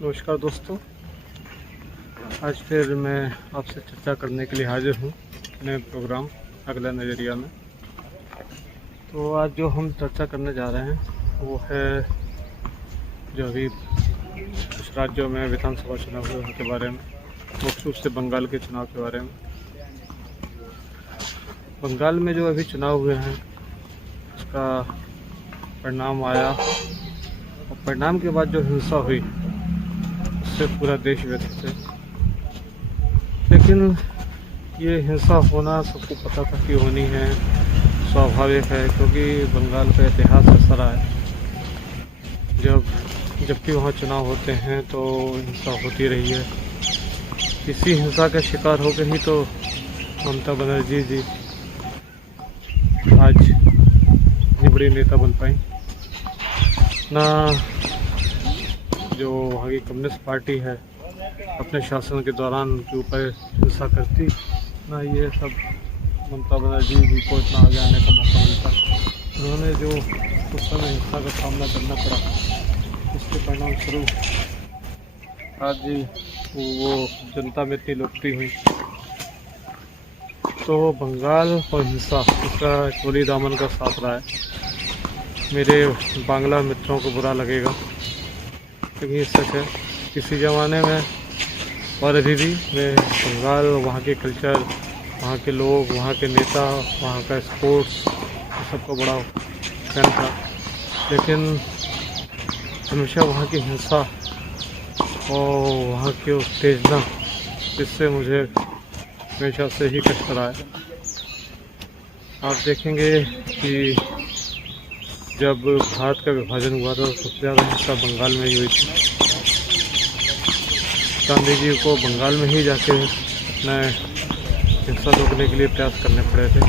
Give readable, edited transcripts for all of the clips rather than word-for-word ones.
नमस्कार दोस्तों, आज फिर मैं आपसे चर्चा करने के लिए हाजिर हूँ नए प्रोग्राम अगला नज़रिया में। तो आज जो हम चर्चा करने जा रहे हैं वो है जो अभी कुछ राज्यों में विधानसभा चुनाव हुए उनके बारे में, मुख्य रूप से बंगाल के चुनाव के बारे में। बंगाल में जो अभी चुनाव हुए हैं उसका परिणाम आया और परिणाम के बाद जो हिंसा हुई उससे पूरा देश व्यथित है। लेकिन ये हिंसा होना सबको पता था कि होनी है, स्वाभाविक है, क्योंकि बंगाल का इतिहास ऐसा रहा है जब भी वहाँ चुनाव होते हैं तो हिंसा होती रही है। इसी हिंसा का शिकार होकर ही तो ममता बनर्जी जी आज इतनी बड़ी नेता बन पाई ना। जो वहाँ की कम्युनिस्ट पार्टी है अपने शासन के दौरान उनके ऊपर हिंसा करती ना, ये सब ममता बनर्जी जी को इतना आगे आने का मौका मिलता। उन्होंने जो उस समय हिंसा का सामना करना पड़ा, इसके परिणाम स्वरूप आज वो जनता में इतनी लोकप्रिय हुई। तो बंगाल और हिंसा इसका चोली दामन का साथ रहा है। मेरे बांग्ला मित्रों को बुरा लगेगा लेकिन ये सच है। किसी ज़माने में और अभी भी मैं बंगाल, वहाँ के कल्चर, वहाँ के लोग, वहाँ के नेता, वहाँ का स्पोर्ट्स सबका बड़ा फैन था। लेकिन हमेशा वहाँ की हिंसा और वहाँ की उत्तेजना, इससे मुझे हमेशा से ही कष्ट रहा है। आप देखेंगे कि जब भारत का विभाजन हुआ था तो सबसे ज़्यादा हिंसा बंगाल में ही हुई थी। गांधी जी को बंगाल में ही जाके अपने हिंसा रोकने के लिए प्रयास करने पड़े थे।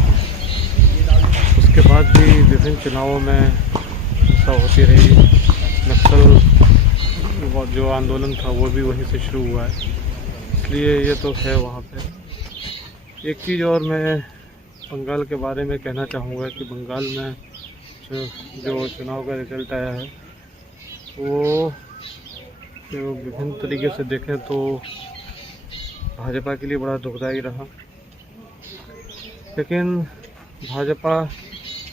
उसके बाद भी विभिन्न चुनावों में हिंसा होती रही। नक्सल जो आंदोलन था वो भी वहीं से शुरू हुआ है, इसलिए ये तो है वहाँ पे। एक चीज़ और मैं बंगाल के बारे में कहना चाहूँगा कि बंगाल में जो चुनाव का रिजल्ट आया है वो जो विभिन्न तरीके से देखें तो भाजपा के लिए बड़ा दुखदायी रहा। लेकिन भाजपा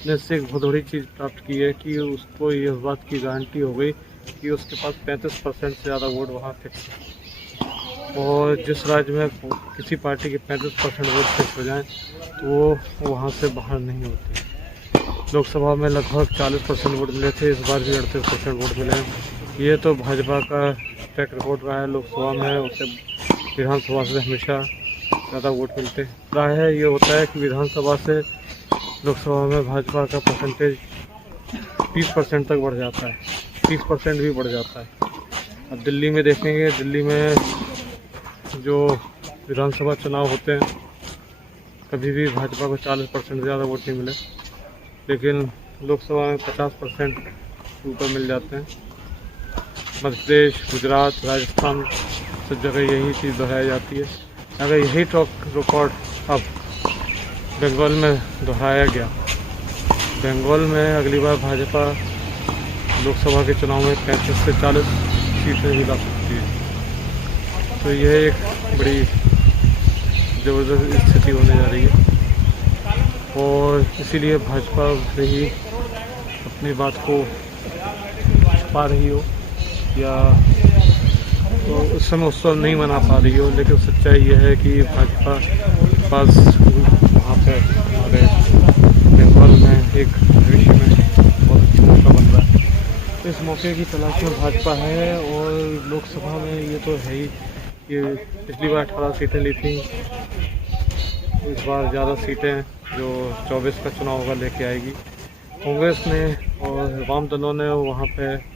ने से एक बहुत बड़ी चीज़ प्राप्त की है कि उसको ये बात की गारंटी हो गई कि उसके पास 35% से ज़्यादा वोट वहाँ फिक्स है। और जिस राज्य में किसी पार्टी के 35% वोट फिक्स हो जाएँ तो वो वहाँ से बाहर नहीं होती। लोकसभा में लगभग 40% वोट मिले थे, इस बार भी 38% वोट मिले हैं। ये तो भाजपा का ट्रैक रिकॉर्ड रहा है। लोकसभा में उससे विधानसभा से हमेशा ज़्यादा वोट मिलते रहा है। ये होता है कि विधानसभा से लोकसभा में भाजपा का परसेंटेज 30% तक बढ़ जाता है, 30% भी बढ़ जाता है। अब दिल्ली में देखेंगे, दिल्ली में जो विधानसभा चुनाव होते हैं कभी भी भाजपा को 40% से ज़्यादा वोट नहीं मिले, लेकिन लोकसभा में 50% ऊपर मिल जाते हैं। मध्य प्रदेश, गुजरात, राजस्थान सब जगह यही चीज़ दोहराई जाती है। अगर यही रिकॉर्ड अब बंगाल में दोहराया गया, बंगाल में अगली बार भाजपा लोकसभा के चुनाव में 35 से 40 सीटें ही ला सकती है। तो यह एक बड़ी ज़बरदस्त स्थिति होने जा रही है और इसीलिए भाजपा से ही अपनी बात को छुपा रही हो या तो उस समय उत्सव नहीं मना पा रही हो। लेकिन सच्चाई यह है कि भाजपा के पास वहाँ पे हमारे बंगाल में एक भविष्य में बहुत अच्छा मौका बन रहा है। तो इस मौके की तलाश में भाजपा है। और लोकसभा में ये तो है ही, ये पिछली बार 18 सीटें ली थी, इस बार ज़्यादा सीटें जो 24 का चुनाव होगा लेके आएगी। कांग्रेस ने और वाम दलों ने वहाँ पे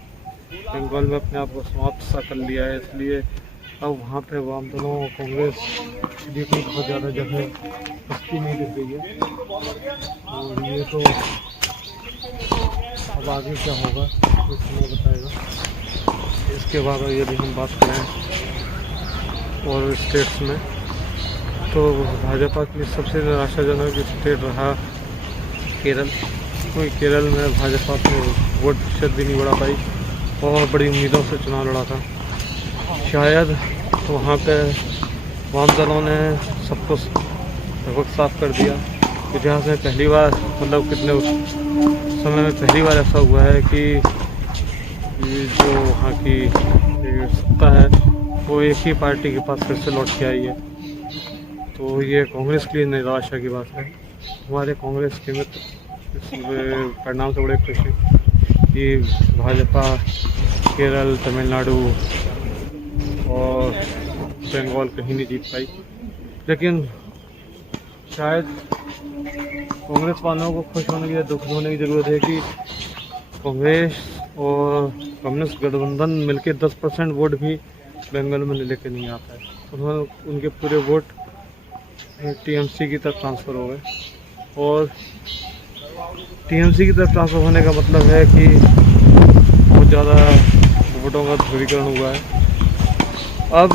बंगाल में अपने आप को समाप्त सा कर लिया है, इसलिए अब वहाँ पे वाम दलों और कांग्रेस के लिए कोई बहुत ज़्यादा जगह बस्ती नहीं दिख रही है। और ये तो अब आगे क्या होगा ये समय बताएगा। इसके बाद यदि हम बात करें और स्टेट्स में, तो भाजपा की सबसे निराशाजनक स्टेट रहा केरल। क्योंकि केरल में भाजपा अपने वोट प्रतिशत भी नहीं बढ़ा पाई और बड़ी उम्मीदों से चुनाव लड़ा था। शायद वहाँ पे वाम दलों ने सब कुछ लगभग साफ कर दिया। इतिहास में पहली बार, मतलब कितने समय में पहली बार ऐसा हुआ है कि जो वहाँ की सत्ता है वो एक ही पार्टी के पास फिर से लौट के आई है। तो ये कांग्रेस के लिए निराशा की बात है। हमारे कांग्रेस के मित्र इस परिणाम से बड़े खुश हैं कि भाजपा केरल, तमिलनाडु और बंगाल कहीं नहीं जीत पाई। लेकिन शायद कांग्रेस वालों को खुश होने की, दुख होने की ज़रूरत है कि कांग्रेस और कम्युनिस्ट गठबंधन मिलकर 10% वोट भी बंगाल में लेके नहीं आता है। उन्होंने उनके पूरे वोट टीएमसी की तरफ ट्रांसफ़र हो गए, और टीएमसी की तरफ ट्रांसफ़र होने का मतलब है कि बहुत ज़्यादा वोटों का ध्रुवीकरण हुआ है। अब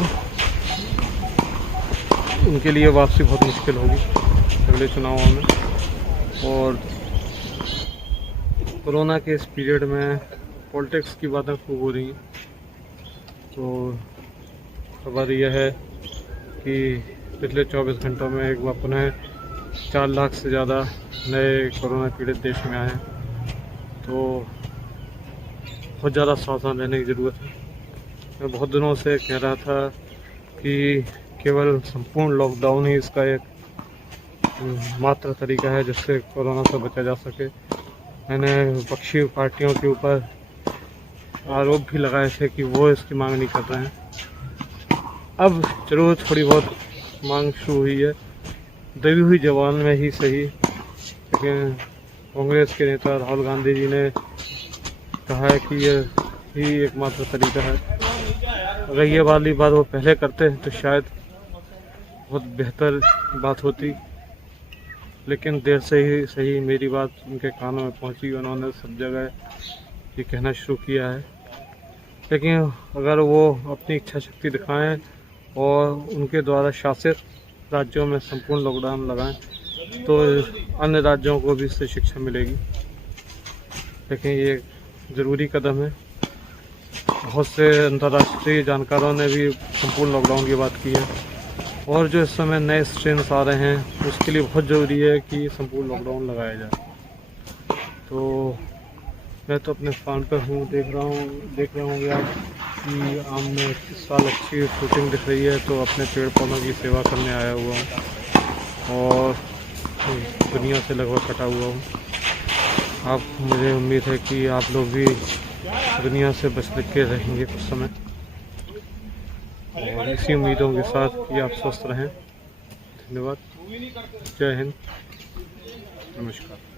उनके लिए वापसी बहुत मुश्किल होगी अगले चुनावों में। और कोरोना के इस पीरियड में पॉलिटिक्स की बातें खूब हो रही हैं। तो खबर यह है कि पिछले 24 घंटों में एक बार पुनः 4 लाख से ज़्यादा नए कोरोना पीड़ित देश में आए हैं। तो बहुत ज़्यादा सावधान रहने की ज़रूरत है। मैं बहुत दिनों से कह रहा था कि केवल संपूर्ण लॉकडाउन ही इसका एक मात्र तरीका है जिससे कोरोना से बचा जा सके। मैंने विपक्षी पार्टियों के ऊपर आरोप भी लगाए थे कि वो इसकी मांग नहीं कर रहे हैं। अब जरूर थोड़ी बहुत मांग शुरू हुई है, दबी हुई जवान में ही सही। लेकिन कांग्रेस के नेता राहुल गांधी जी ने कहा है कि यह ही एकमात्र तरीका है। अगर ये वाली बात वो पहले करते तो शायद बहुत बेहतर बात होती। लेकिन देर से ही सही मेरी बात उनके कानों में पहुंची। उन्होंने सब जगह ये कहना शुरू किया है। लेकिन अगर वो अपनी इच्छा शक्ति दिखाएं और उनके द्वारा शासित राज्यों में संपूर्ण लॉकडाउन लगाएं तो अन्य राज्यों को भी इससे शिक्षा मिलेगी। लेकिन ये ज़रूरी कदम है। बहुत से अंतर्राष्ट्रीय जानकारों ने भी संपूर्ण लॉकडाउन की बात की है, और जो इस समय नए स्ट्रेन्स आ रहे हैं उसके लिए बहुत ज़रूरी है कि संपूर्ण लॉकडाउन लगाया जाए। तो मैं तो अपने फार्म पर हूँ, देख रहे होंगे आप कि आम में इस साल अच्छी फ्रूटिंग दिख रही है। तो अपने पेड़ पौधों की सेवा करने आया हुआ हूँ और दुनिया से लगभग कटा हुआ हूँ। आप, मुझे उम्मीद है कि आप लोग भी दुनिया से बच के रहेंगे कुछ समय, और इसी उम्मीदों के साथ कि आप स्वस्थ रहें। धन्यवाद। जय हिंद, नमस्कार।